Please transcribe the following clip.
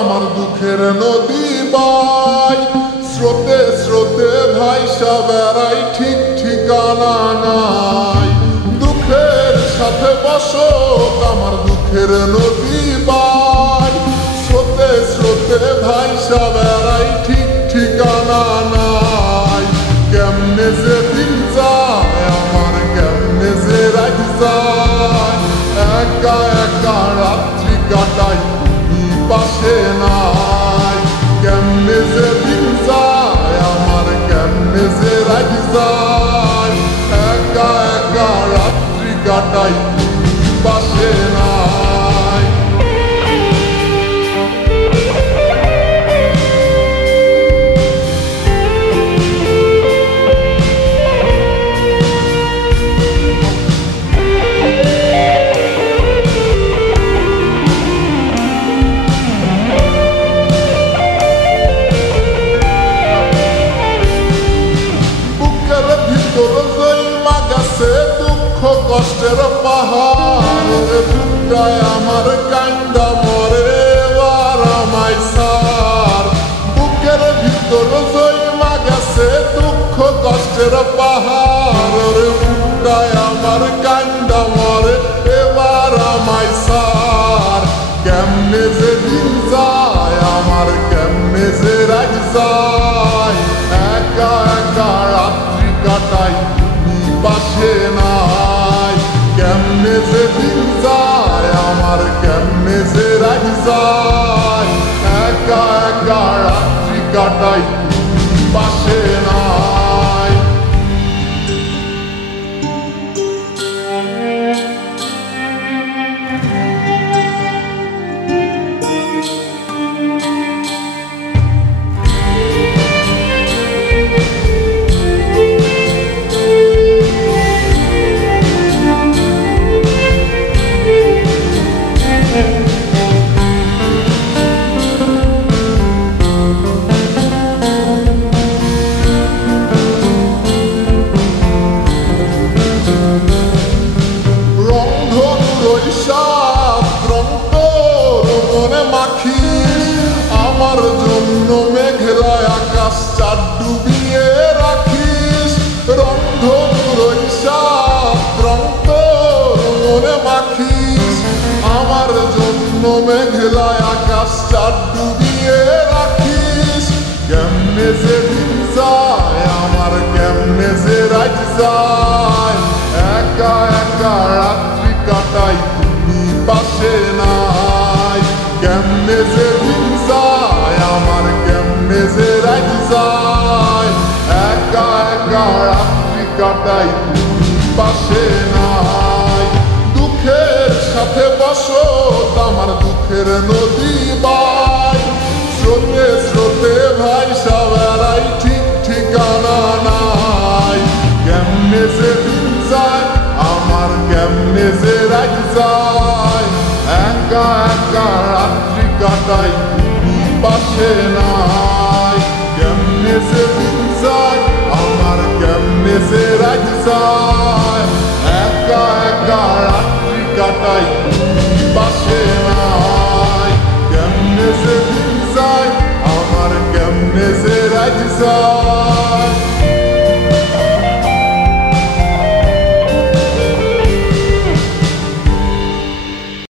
আমার দুঃখের নদী বাই স্রোতে স্রোতে ভাইসা বেড়াই ঠিক ঠিকানা নাই। দুঃখের সাথে বসো আমার দুঃখের নদী বাই স্রোতে স্রোতে ভাইসা বেড়াই ঠিক ঠিকানা নাই। কেমনে যে দিন যায় আমার কেমনে যে রাত যায় একা একা রাত্রি কাটাই পাশে নাই। কেমনে যে দিন যায় আমার কেমনে যে রাত যায় একা একা রাত্রি কাটাই পাশে নাই। দুঃখ কষ্টের পাহাড় বুকটায় আমার কান্দা মরে আর আমায় সার। বুকের ভিতর জন্মা গেছে দুঃখ কষ্টের পাহাড় বুকটায় আমার কান্দা মরে এবার আমায় সার। কেমনে যে দিন যায় আমার কেমনে যে রাত যায় একা একা রাত্রি কাটাই পাশে নাই। কেমনে যে দিন যায় আমার কেমনে যে রাত যায় একা একা রাত্রি কাটাই পাশে নাই। আমার জন্য মেঘেরায় আকাশ চাঁদ ডুবিয়ে রাখিস। রন্ধন রক্ত মনে মাখিস আমার জন্য মেঘেরায় আকাশ চাঁদ ডুবিয়ে রাখিস। কেমনে যে দিন যায় আমার কেমনে যে রাত যায় একা একা রাত্রি কাটাই তুমি পাশে নাই। কেমনে যে দিন যায় আমার কেমনে যে রাত যায় একা একা রাত্রি কাটাই তুমি পাশে নাই। দুঃখের সাথে বসো আমার দুঃখের নদী বাই স্রোতে স্রোতে ভাইসা বেড়াই ঠিক ঠিকানা নাই। কেমনে যে দিন যায় আমার কেমনে যে রাত যায় একা একা রাত্রি কাটাই তুমি পাশে না।